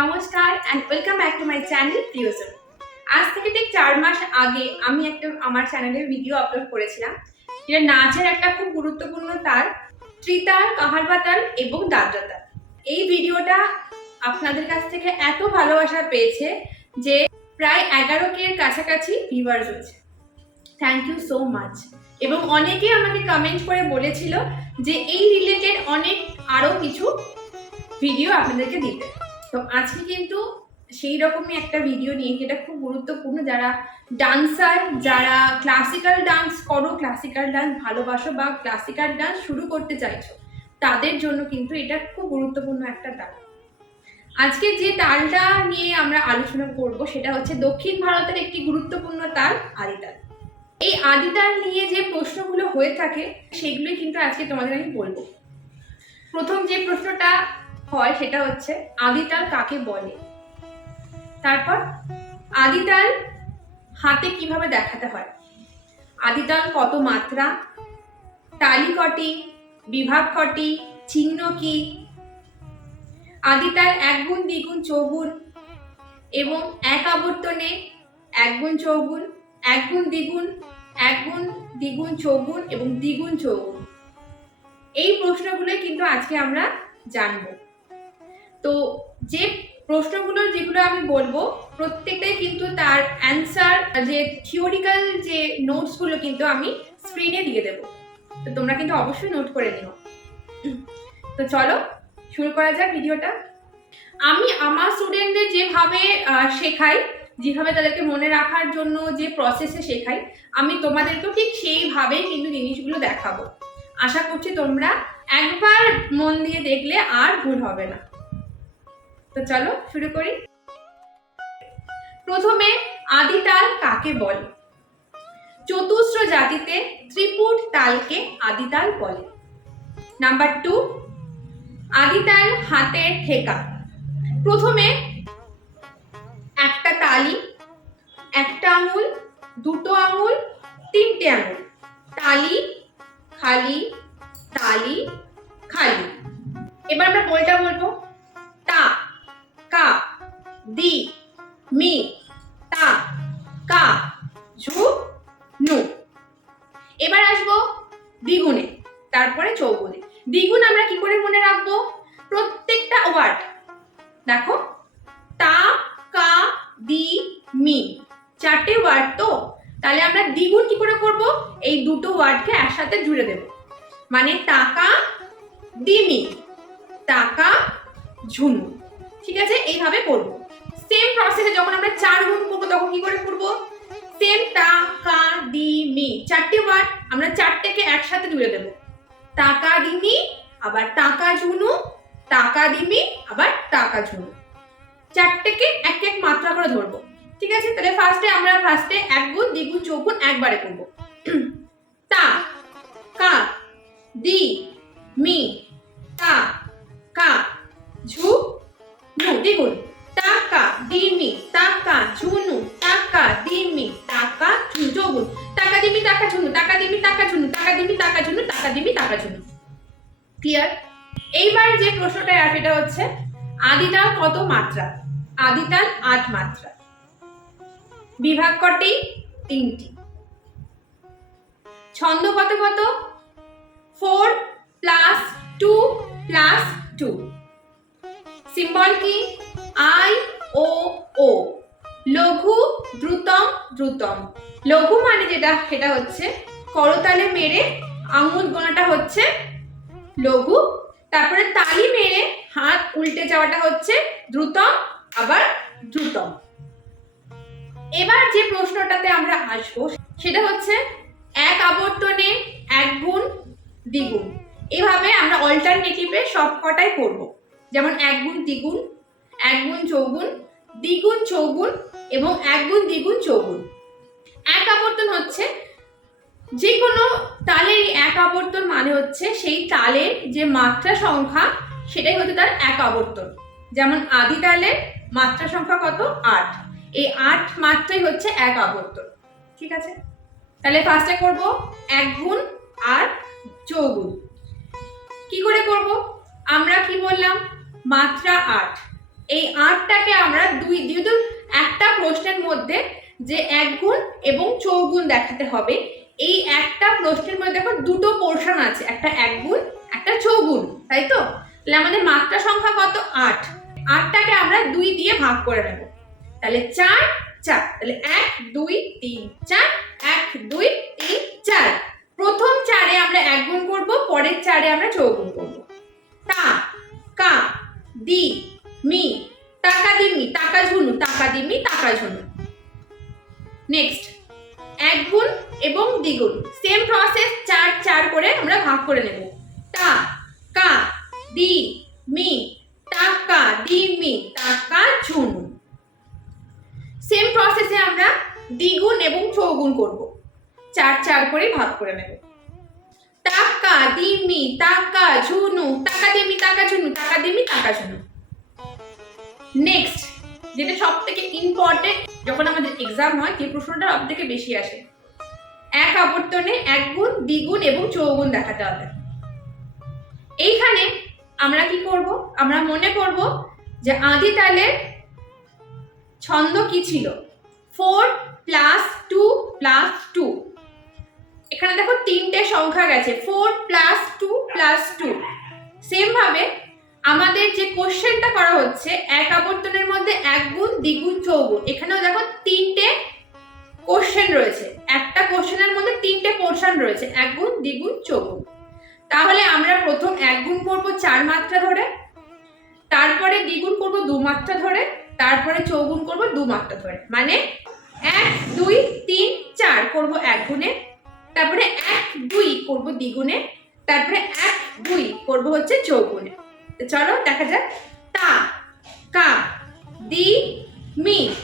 নমস্কার and welcome back to my channel প্রিয়জন আজ থেকে ঠিক চার মাস আগে আমি একটা, আমার চ্যানেলে ভিডিও আপলোড করেছিলাম। যেটা নাচের একটা খুব গুরুত্বপূর্ণ তার ত্রিতাল কাহারবাতাল এবং দাদ্রাতাল এই ভিডিওটা আপনাদের কাছ থেকে এত ভালোবাসা পেয়েছে যে প্রায় এগারো কের কাছাকাছি ভিউয়ার্স হয়েছে। থ্যাংক ইউ সো মাচ এবং অনেকে আমাকে কমেন্ট করে বলেছিল যে এই রিলেটেড অনেক আরও কিছু ভিডিও আপনাদেরকে দিতে। তো আজকে কিন্তু সেই রকমই একটা ভিডিও নিয়ে যেটা খুব গুরুত্বপূর্ণ, যারা ডান্সার যারা ক্লাসিক্যাল ডান্স করো ক্লাসিক্যাল ডান্স ভালোবাসো বা ক্লাসিক্যাল ডান্স শুরু করতে চাইছো, তাদের জন্য কিন্তু এটা খুব গুরুত্বপূর্ণ একটা তাল। আজকে যে তালটা নিয়ে আমরা আলোচনা করব সেটা হচ্ছে দক্ষিণ ভারতের একটি গুরুত্বপূর্ণ তাল আদিতাল এই আদিতাল নিয়ে যে প্রশ্নগুলো হয়ে থাকে, সেগুলোই কিন্তু আজকে তোমাদের আমি বলব। প্রথম যে প্রশ্নটা হয় সেটা হচ্ছে আদিতাল কাকে বলে? তারপর আদিতাল হাতে কীভাবে দেখাতে হয়? আদিতাল কত মাত্রা? তালি কটি? বিভাগ কটি? চিহ্ন কি? আদিতাল এক গুণ দ্বিগুণ চৌগুণ এবং এক আবর্তনে এক গুণ চৌগুণ, এক গুণ দ্বিগুণ, এক গুণ দ্বিগুণ চৌগুণ এবং দ্বিগুণ চৌগুণ। এই প্রশ্নগুলো কিন্তু আজকে আমরা জানব। তো যে প্রশ্নগুলো যেগুলো আমি বলব প্রত্যেকটাই কিন্তু তার অ্যান্সার যে থিওরিক্যাল যে নোটসগুলো কিন্তু আমি স্ক্রিনে দিয়ে দেবো। তো তোমরা কিন্তু অবশ্যই নোট করে নিও। তো চলো, শুরু করা যাক ভিডিওটা। আমি আমার স্টুডেন্টদের যেভাবে শেখাই, যেভাবে তাদেরকে মনে রাখার জন্য যে প্রসেসে শেখাই, আমি তোমাদেরকেও ঠিক সেইভাবেই কিন্তু জিনিসগুলো দেখাবো। আশা করছি তোমরা একবার মন দিয়ে দেখলে আর ভুল হবে না। তো চলো শুরু করি। প্রথমে আদিতাল কাকে বলে? চতুস্র জাতিতে ত্রিপুট তালকে আদিতাল বলে। নাম্বার টু আদিতাল হাতের ঠেকা। প্রথমে একটা তালি, একটা আঙুল, দুটো আঙুল, তিনটে আঙুল। তালি, খালি তালি, খালি। এবার আমরা বলটা বলব। কা, দি, মি, তা, কা, ঝু, নু। এবার আসব দ্বিগুণে, তারপরে চৌগুণে। দ্বিগুণ আমরা কি করে মনে রাখব? প্রত্যেকটা ওয়ার্ড। দেখো, তা, কা, দি, মি। চারটে ওয়ার্ড তো? তাহলে আমরা দ্বিগুণ কি করে করব? এই দুটো ওয়ার্ডকে একসাথে জুড়ে দেব। মানে টাকা দিমি টাকা ঝুনু ঠিক আছে? এইভাবে করব। সেম প্রসেসে যখন আমরা চার গুণ করব, তখন কি করে করব? সেম টাকা দি মি চারটে ওয়ার্ড আমরা চারটেকে একসাথে জুড়ে দেব। টাকা দিমি আবার টাকা ঝুনু টাকা দিমি আবার টাকা ঝুনু চারটেকে এক এক মাত্রা করে ধরবো। ঠিক আছে? তাহলে ফার্স্টে আমরা ফার্স্টে এক গুণ, দ্বিগুণ, চৌগুণ একবারে করব। তা কা দি মি তা কা ঝু নু দ্বিগুণ। টাকা দিমি টাকা, ঝুনু, টাকা দিমি টাকা চৌগুণ টাকা দিমি টাকা, ঝুনু, টাকা দিমি টাকা, ঝুনু, টাকা দিমি টাকা, ঝুনু, টাকা দিমি টাকা, ঝুনু। ক্লিয়ার এইবার যে প্রশ্নটা আছে সেটা হচ্ছে, আদিতাল কত মাত্রা? আদিতাল আট মাত্রা। বিভাগ কটি? তিনটি। ছন্দ কত কত? Four plus two plus two symbol কি? আই ও ও লঘু, দ্রুতম দ্রুতম। লঘু মানে যেটা, সেটা হচ্ছে করতালে মেরে আঙুল গোনাটা হচ্ছে লঘু। তারপরে তালি মেরে হাত উল্টে যাওয়াটা হচ্ছে দ্রুতম, আবার দ্রুতম। এবার যে প্রশ্নটাতে আমরা আসব, সেটা হচ্ছে এক আবর্তনে এক গুণ দ্বিগুণ। এভাবে আমরা অল্টারনেটিভে সব কটাই করব। যেমন এক গুণ দ্বিগুণ, এক গুণ চৌগুণ, দ্বিগুণ চৌগুণ এবং এক গুণ দ্বিগুণ চৌগুণ। এক আবর্তন হচ্ছে যে কোনো তালের এক আবর্তন মানে হচ্ছে সেই তালের যে মাত্রা সংখ্যা, সেটাই হচ্ছে তার এক আবর্তন। যেমন আদি তালের মাত্রা সংখ্যা কত? আট। এই আট মাত্রাই হচ্ছে এক আবর্তন। ঠিক আছে? তাহলে ফার্স্টে করব এক গুণ আর চৌগুণ। কি করে করব? আমরা কি বললাম? মাত্রা আট। এই আটটাকে আমরা দুই, যেহেতু একটা প্রশ্নের মধ্যে যে এক গুণ এবং চৌগুণ দেখাতে হবে, এই একটা প্রশ্নের মধ্যে দেখো দুটো পোর্শন আছে, একটা এক গুণ, একটা চৌগুণ, তাই তো? তাহলে আমাদের মাত্রা সংখ্যা কত? আট। আটটাকে আমরা দুই দিয়ে ভাগ করে নেব। তাহলে চার চার। তাহলে এক, দুই, তিন, চার, এক, দুই, তিন, চার। প্রথম চারে আমরা এক গুণ করব, পরের চারে আমরা চৌগুণ করব। দি, মি, টাকা দিমি টাকা ঝুনু, টাকা দিমি টাকা ঝুনু। নেক্সট এক গুণ এবং দ্বিগুণ। সেম প্রসেস চার চার করে আমরা ভাগ করে নেব। টা, কা, দি, মি, টাকা দি মি, টাকা ঝুনু। সেম প্রসেসে আমরা দ্বিগুণ এবং চৌগুণ করব। চার চার করে ভাগ করে নেব। টাকা দিমি টাকা ঝুনু টাকা দিমি টাকা ঝুনু টাকা দিমি টাকা ঝুনু নেক্সট যেটা সব থেকে ইম্পর্টেন্ট যখন আমাদের এক্সাম হয়, যে প্রশ্নটা সব থেকে বেশি আসে। এক আবর্তনে এক গুণ, দ্বিগুণ এবং চৌগুণ দেখাতে হবে। এইখানে আমরা কি করব? আমরা মনে করব যে আদি তালের ছন্দ কি ছিল? Four plus two plus two এখানে দেখো তিনটে সংখ্যা গেছে। Four plus two plus two সেমভাবে আমাদের যে কোশ্চেনটা করা হচ্ছে, এক আবর্তনের মধ্যে এক গুণ দ্বিগুণ চৌগুণ এখানেও দেখো তিনটে কোশ্চেন রয়েছে। একটা কোশ্চেনের মধ্যে তিনটে পোর্শন রয়েছে, এক গুণ দ্বিগুণ চৌগুণ তাহলে আমরা প্রথম এক গুণ করব চার মাত্রা ধরে, তারপরে দ্বিগুণ করব দু মাত্রা ধরে, তারপরে চৌগুণ করব দু মাত্রা ধরে। মানে এক, দুই, তিন, চার করব এক গুণে। তারপরে এক, দুই করব দ্বিগুণে, তারপরে এক দুই করব হচ্ছে চৌগুণে। চলো দেখা যাক। তা, কা, দি, মি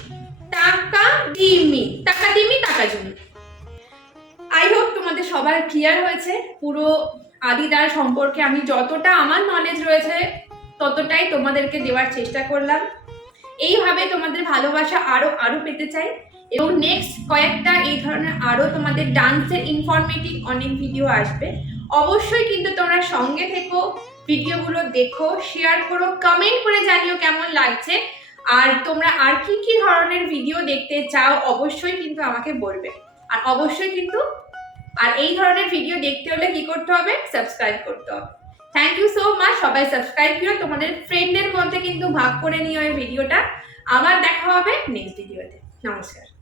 টাকা দি, মি টাকা দি, মি টাকা জমি আই হোপ তোমাদের সবার ক্লিয়ার হয়েছে। পুরো আদিদার সম্পর্কে আমি যতটা আমার নলেজ রয়েছে, ততটাই তোমাদেরকে দেওয়ার চেষ্টা করলাম। এইভাবে তোমাদের ভালোবাসা আরও আরও পেতে চাই। এবং নেক্সট কয়েকটা এই ধরনের আরও তোমাদের ডান্সের ইনফরমেটিভ অনেক ভিডিও আসবে। অবশ্যই কিন্তু তোমরা সঙ্গে থেকো ভিডিওগুলো দেখো শেয়ার করো কমেন্ট করে জানিও কেমন লাগছে। আর তোমরা আর কি কি ধরনের ভিডিও দেখতে চাও অবশ্যই কিন্তু আমাকে বলবে। আর অবশ্যই কিন্তু, আর এই ধরনের ভিডিও দেখতে হলে কি করতে হবে? সাবস্ক্রাইব করতে হবে। থ্যাংক ইউ সো মাচ সবাই সাবস্ক্রাইব করো, তোমাদের ফ্রেন্ডের মধ্যে কিন্তু ভাগ করে নিও এই ভিডিওটা আবার দেখা হবে নেক্সট ভিডিওতে নমস্কার।